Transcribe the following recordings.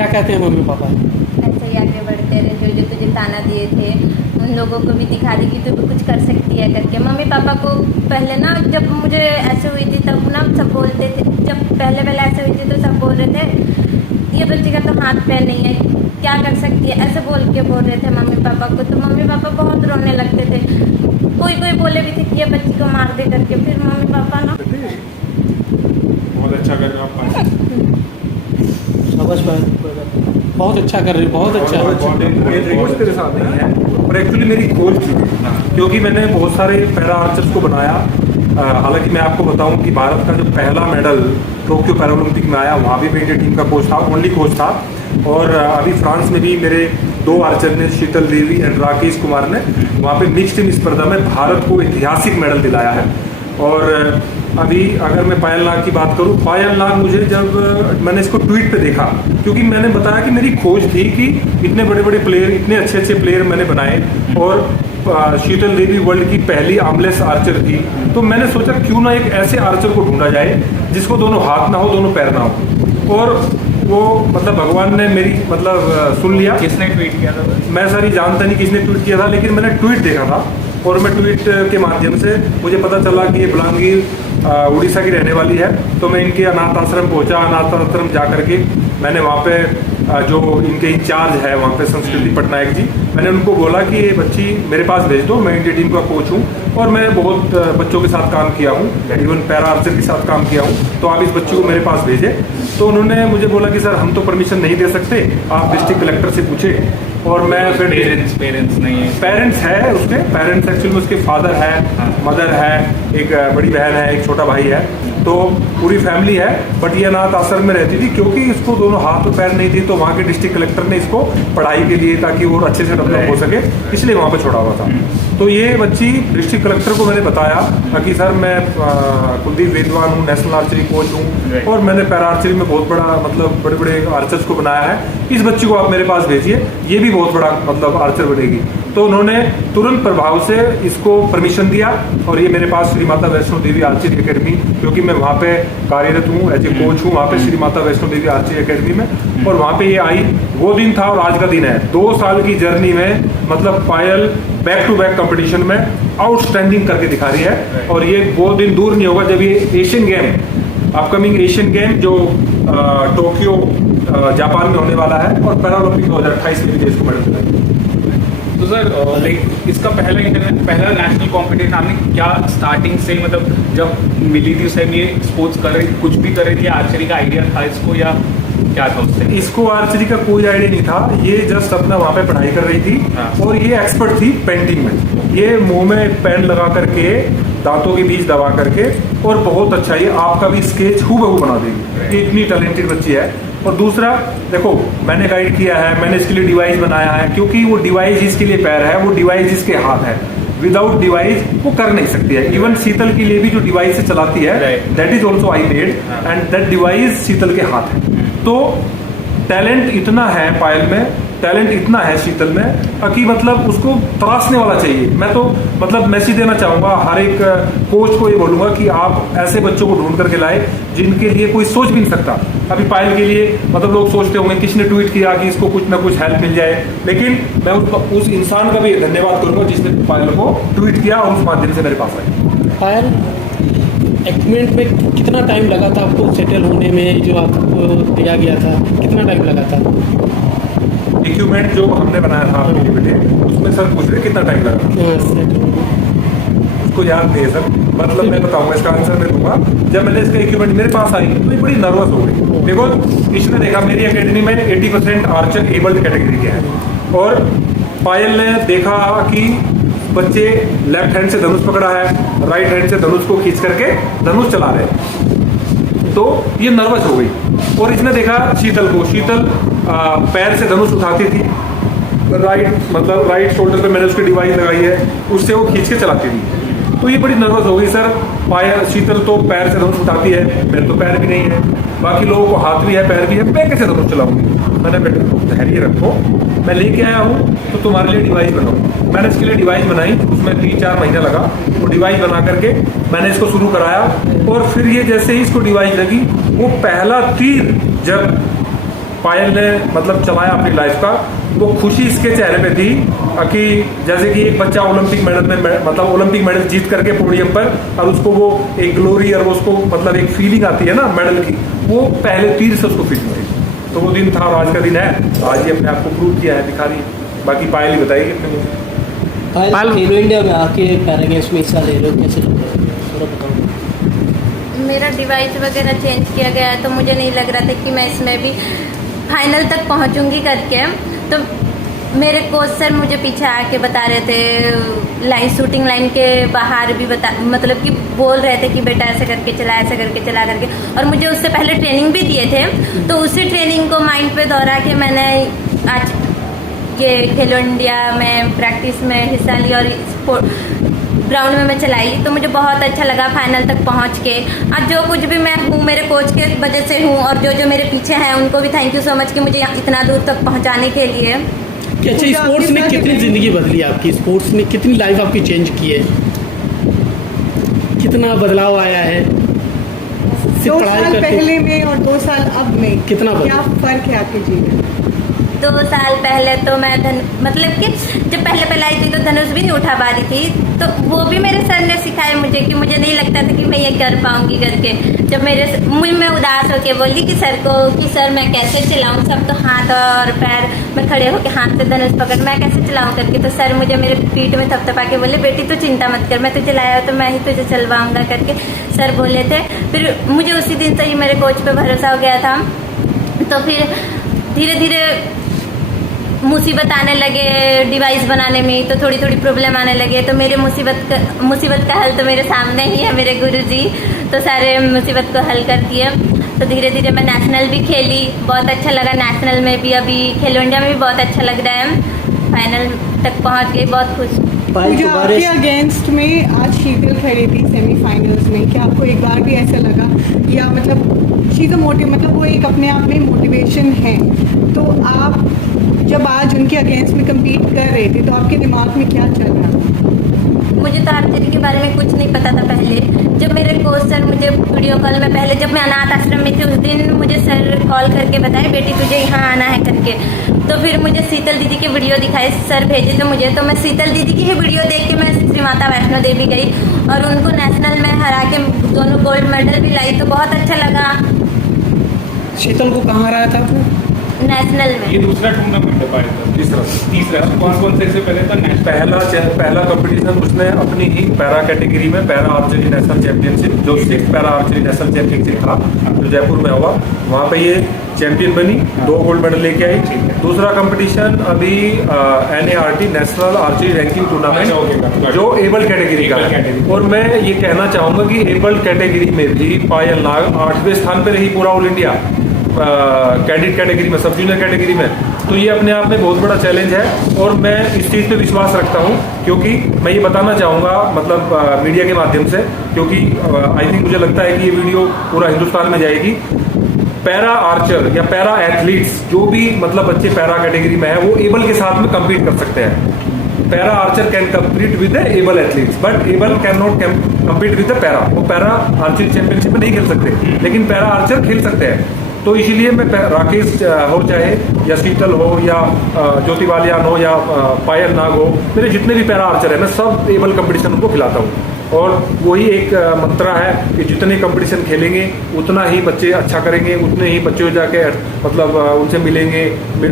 क्या कहते हैं मम्मी पापा? ऐसे ही आगे बढ़ते रहे, जो जो तुझे ताना दिए थे उन लोगों को भी दिखा दी कि तू भी कुछ कर सकती है करके। मम्मी पापा को पहले ना जब मुझे ऐसे हुई थी तब ना सब बोलते थे, जब पहले ऐसे हुई थी तो सब बोल रहे थे ये बच्ची का तो हाथ पैर नहीं है, क्या कर सकती है, ऐसे बोल के बोल रहे थे मम्मी पापा को। तो मम्मी पापा बहुत रोने लगते थे, कोई कोई बोले भी थे कि ये बच्ची को मार दे करके। फिर मम्मी पापा ना बहुत अच्छा कर रहे हो आप। बहुत अच्छा कर रही है, बहुत अच्छा। कोच तेरे साथ नहीं है और एक्चुअली मेरी कोच थी, क्योंकि मैंने बहुत सारे पैरा आर्चर्स को बनाया। हालांकि मैं आपको बताऊं कि भारत का जो पहला मेडल टोक्यो पैरालंपिक में आया वहाँ भी मैं इंडिया टीम का कोच था, ओनली कोच था। और अभी फ्रांस में भी मेरे 2 आर्चर ने, शीतल देवी एंड राकेश कुमार ने वहाँ पे मिक्स्ड टीम स्पर्धा में भारत को ऐतिहासिक मेडल दिलाया है। और अभी अगर मैं पायल नाग की बात करूं, पायल नाग मुझे जब मैंने इसको ट्वीट पे देखा, क्योंकि मैंने बताया कि मेरी खोज थी कि इतने बड़े बड़े प्लेयर, इतने अच्छे अच्छे प्लेयर मैंने बनाए और शीतल देवी वर्ल्ड की पहली आर्मलेस आर्चर थी। तो मैंने सोचा क्यों ना एक ऐसे आर्चर को ढूंढा जाए जिसको दोनों हाथ ना हो, दोनों पैर ना हो। और वो मतलब भगवान ने मेरी सुन लिया। किसने ट्वीट किया था? मैं सारी जानता नहीं किसने ट्वीट किया था, लेकिन मैंने ट्वीट देखा था और मैं ट्वीट के माध्यम से मुझे पता चला कि ये बलांगीर उड़ीसा की रहने वाली है। तो मैं इनके अनाथ आश्रम पहुंचा। अनाथ आश्रम जा करके मैंने वहाँ पे जो इनके इंचार्ज है वहाँ पे संस्कृति पटनायक जी, मैंने उनको बोला कि ये बच्ची मेरे पास भेज दो, मैं इंडिया टीम का कोच हूँ और मैं बहुत बच्चों के साथ काम किया हूँ, इवन पैरा आर्चर के साथ काम किया हूँ, तो आप इस बच्ची को मेरे पास भेजें। तो उन्होंने मुझे बोला कि सर हम तो परमिशन नहीं दे सकते, आप डिस्ट्रिक्ट कलेक्टर से पूछे। और मैं फिर पेरेंट्स नहीं है? पेरेंट्स है उसके, पेरेंट्स एक्चुअली में उसके फादर है, मदर है, एक बड़ी बहन है, एक छोटा भाई है, तो पूरी फैमिली है। बट ये अनाथ आश्रम में रहती थी, क्योंकि इसको दोनों हाथ और पैर नहीं थी, तो वहाँ के डिस्ट्रिक्ट कलेक्टर ने इसको पढ़ाई के लिए, ताकि वो अच्छे से डेवलप हो सके, इसलिए वहाँ पे छोड़ा हुआ था। तो ये बच्ची डिस्ट्रिक्ट कलेक्टर को मैंने बताया कि सर मैं कुलदीप वेदवान हूँ, नेशनल आर्चरी कोच हूँ और मैंने पैरा आर्चरी में बहुत बड़ा बड़े बड़े आर्चर्स को बनाया है, इस बच्ची को आप मेरे पास भेजिए, ये भी बहुत बड़ा आर्चर बनेगी। तो उन्होंने तुरंत प्रभाव से इसको परमिशन दिया और ये मेरे पास श्री माता वैष्णो देवी आर्चरी एकेडमी, क्योंकि मैं वहाँ पे कार्यरत हूँ, एज ए कोच हूँ वहाँ पे श्री माता वैष्णो देवी आर्चरी एकेडमी में, और वहाँ पे ये आई। वो दिन था और आज का दिन है, 2 साल की जर्नी में पायल बैक टू बैक कंपटीशन में आउटस्टैंडिंग करके दिखा रही है। और ये वो दिन दूर नहीं होगा जब ये Asian game, upcoming Asian game जो टोक्यो जापान में होने वाला है और पैरालंपिक 2028 में भी देश को मेडल दिलाएगी। तो सर इसका पहला नेशनल कॉम्पिटिशन आपने क्या स्टार्टिंग से, जब मिली थी उस टाइम ये स्पोर्ट्स कर रही, कुछ भी कर रही थी, आर्चरी का आइडिया था इसको या क्या था उससे? इसको आर्चरी का कोई आइडिया नहीं था, ये जस्ट अपना वहाँ पे पढ़ाई कर रही थी और ये एक्सपर्ट थी पेंटिंग में। ये मुंह में पेन लगा करके, दांतों के बीच दबा करके, और बहुत अच्छा ये आपका भी स्केच हूबहू बना देगी, ये इतनी टैलेंटेड बच्ची है। और दूसरा देखो, मैंने गाइड किया है, मैंने इसके लिए डिवाइस बनाया है, क्योंकि वो डिवाइस इसके लिए पैर है, वो डिवाइस इसके हाथ है, विदाउट डिवाइस वो कर नहीं सकती है। इवन शीतल के लिए भी जो डिवाइस से चलाती है, that is also I made and that device Sheetal के हाथ है। तो टैलेंट इतना है पायल में, टैलेंट इतना है शीतल में कि उसको तराशने वाला चाहिए। मैं तो मैसेज देना चाहूँगा हर एक कोच को, ये बोलूँगा कि आप ऐसे बच्चों को ढूंढ करके लाए जिनके लिए कोई सोच भी नहीं सकता। अभी पायल के लिए लोग सोचते होंगे किसने ट्वीट किया कि इसको कुछ ना कुछ हेल्प मिल जाए, लेकिन मैं उस इंसान का भी धन्यवाद करूँगा जिसने पायल को ट्वीट किया और उस माध्यम से मेरे पास आई। पायल, एक्सपेरिमेंट में कितना टाइम लगा था आपको सेटल होने में, जो आपको दिया गया था कितना टाइम लगा था? इक्विपमेंट जो हमने बनाया था आपके लिए बेटे, उसमें सर पूछ रहे कितना टाइम लगा? उसको याद नहीं है सर, मैं बताऊंगा, इसका आंसर मैं दूंगा। जब मैंने इसका इक्विपमेंट मेरे पास आई तो ये बड़ी नर्वस हो गई, बिकॉज इसने देखा मेरी एकेडमी में 80% आर्चर एबल्ड कैटेगरी के हैं, और पायल ने देखा कि बच्चे लेफ्ट हैंड से धनुष पकड़ा है, राइट हैंड से धनुष को खींच करके धनुष चला रहे हैं, तो ये नर्वस हो गई। और इसने देखा शीतल को, शीतल पैर से धनुष उठाती थी, राइट शोल्डर पे मैंने उसकी डिवाइस लगाई है, उससे वो खींच के चलाती थी, तो ये बड़ी नर्वस हो गई। सर पायल, शीतल तो पैर से धनुष उठाती है, मेरे तो पैर भी नहीं है, बाकी लोगों को हाथ भी है, पैर भी है, मैं कैसे धनुष चलाऊंगी? मैंने बेटे धैर्य रखो, मैं लेके आया हूँ तो तुम्हारे लिए डिवाइस बनाऊँ। मैंने इसके लिए डिवाइस बनाई, उसमें 3-4 महीने लगा, वो डिवाइस बना करके मैंने इसको शुरू कराया। और फिर ये जैसे ही इसको डिवाइस लगी, वो पहला तीर जब पायल ने मतलब चलाया अपनी लाइफ का, वो खुशी इसके चेहरे पे थी कि जैसे कि एक बच्चा ओलंपिक मेडल में मतलब ओलंपिक मेडल जीत करके पोडियम पर, और उसको वो एक ग्लोरी और वो उसको मतलब एक फीलिंग आती है ना मेडल की, वो पहले तीर से उसको फीलिंग हुई। तो वो दिन था और आज का दिन है, आज ये अपने आप को प्रूव किया है, दिखा रही है। बाकी पायल ही बताइए कितने मुझे। पायल खेलो इंडिया में आके पैरा गेम्स में हिस्सा ले रहे हो, कैसे लग रहा है थोड़ा बताओ। मेरा डिवाइस वगैरह चेंज किया गया है, तो मुझे नहीं लग रहा था कि मैं इसमें भी फाइनल तक पहुंचूंगी करके। तो मेरे कोच सर मुझे पीछे आके बता रहे थे, लाइन शूटिंग लाइन के बाहर भी मतलब कि बोल रहे थे कि बेटा ऐसे करके चला, ऐसे करके चला करके, और मुझे उससे पहले ट्रेनिंग भी दिए थे। तो उसी ट्रेनिंग को माइंड पे दोहरा के मैंने आज ये खेलो इंडिया में प्रैक्टिस में हिस्सा लिया और ग्राउंड में मैं चलाई। तो मुझे बहुत अच्छा लगा फाइनल तक पहुंच के। आज जो कुछ भी मैं हूँ मेरे कोच के वजह से हूँ, और जो जो मेरे पीछे हैं उनको भी थैंक यू सो मच कि मुझे इतना दूर तक पहुंचाने के लिए। कि अच्छा, स्पोर्ट्स ने कितनी ज़िंदगी बदली आपकी, स्पोर्ट्स ने कितनी लाइफ आपकी चेंज की है, कितना बदलाव आया है 2 साल पहले में और 2 साल अब में कितना क्या फर्क है आपके जीवन में? 2 साल पहले तो मैं मतलब कि जब पहले आई थी तो धनुष भी नहीं उठा पा रही थी। तो वो भी मेरे सर ने सिखाया मुझे कि मुझे नहीं लगता था कि मैं ये कर पाऊंगी करके। जब मैं उदास होके बोली कि सर को कि सर मैं कैसे चलाऊं, सब तो हाथ और पैर में खड़े होके हाथ से धनुष पकड़ मैं कैसे चलाऊं करके। तो सर मुझे मेरे पीठ में थपथपा के बोले, बेटी तो चिंता मत कर, मैं तुझे लाया तो मैं ही तुझे चलवाऊंगा करके सर बोले थे। फिर मुझे उसी दिन से ही मेरे कोच पे भरोसा हो गया था। तो फिर धीरे धीरे मुसीबत आने लगे डिवाइस बनाने में, तो थोड़ी थोड़ी प्रॉब्लम आने लगे। तो मेरे मुसीबत का हल तो मेरे सामने ही है, मेरे गुरुजी तो सारे मुसीबत को हल कर दिए। तो धीरे धीरे मैं नेशनल भी खेली, बहुत अच्छा लगा। नेशनल में भी अभी खेलो इंडिया में भी बहुत अच्छा लग रहा है, फाइनल तक पहुंच गई, बहुत खुश। पूजा आपके अगेंस्ट में आज शीतल खड़ी थी सेमीफाइनल्स में, क्या आपको एक बार भी ऐसा लगा, या मतलब शी मतलब वो एक अपने आप में मोटिवेशन है, तो आप जब आज उनके अगेंस्ट में कम्पीट कर रहे थे तो आपके दिमाग में क्या चल रहा था? मुझे तो आर्चरी के बारे में कुछ नहीं पता था पहले। जब मेरे कोच सर मुझे वीडियो कॉल में, पहले जब मैं अनाथ आश्रम में थी उस दिन मुझे सर कॉल करके बताए, बेटी तुझे यहाँ आना है करके। तो फिर मुझे शीतल दीदी की वीडियो दिखाई, सर भेजे थे मुझे। तो मैं शीतल दीदी की ही वीडियो देख के मैं श्री माता वैष्णो देवी गई और उनको नेशनल में हरा के दोनों गोल्ड मेडल भी लाई। तो बहुत अच्छा लगा। शीतल को कहाँ हराया था आपने? नेशनल में। ये दूसरा टूर्नामेंट है पायल का? तीसरा कौन से इससे पहले था? पहला कंपटीशन उसने अपनी ही पैरा कैटेगरी में पैरा आर्चरी नेशनल चैंपियनशिप, जो 6th para archery national championship था जो जयपुर में हुआ, वहाँ पे ये चैंपियन बनी, 2 गोल्ड मेडल लेके आई। दूसरा कंपटीशन अभी NART national archery ranking tournament जो एबल कैटेगरी का है। और मैं ये कहना चाहूँगा कि एबल कैटेगरी में भी पायल नाग 8वें स्थान पर रही पूरा ऑल इंडिया कैडेट कैटेगरी में, सब जूनियर कैटेगरी में। तो ये अपने आप में बहुत बड़ा चैलेंज है और मैं इस चीज़ पे विश्वास रखता हूँ, क्योंकि मैं ये बताना चाहूँगा मतलब मीडिया के माध्यम से, क्योंकि आई थिंक मुझे लगता है कि ये वीडियो पूरा हिंदुस्तान में जाएगी। पैरा आर्चर या पैरा एथलीट्स जो भी मतलब बच्चे पैरा कैटेगरी में है वो एबल के साथ में कम्पीट कर सकते हैं। Para Archer can compete with the able athletes, but able can not compete with the para. वो पैरा आर्चरी चैंपियनशिप में नहीं खेल सकते, लेकिन पैरा आर्चर खेल सकते हैं। तो इसीलिए मैं राकेश हो चाहे या शीतल हो या ज्योति बालियान हो या पायल नाग हो, मेरे जितने भी पैरा आर्चर है मैं सब एबल कंपटीशन उनको खिलाता हूँ। और वही एक मंत्रा है कि जितने कंपटीशन खेलेंगे उतना ही बच्चे अच्छा करेंगे, उतने ही बच्चे जाके मतलब उनसे मिलेंगे,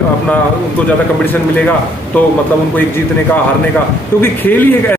अपना उनको ज़्यादा कंपटीशन मिलेगा तो मतलब उनको एक जीतने का हारने का, क्योंकि खेल ही एक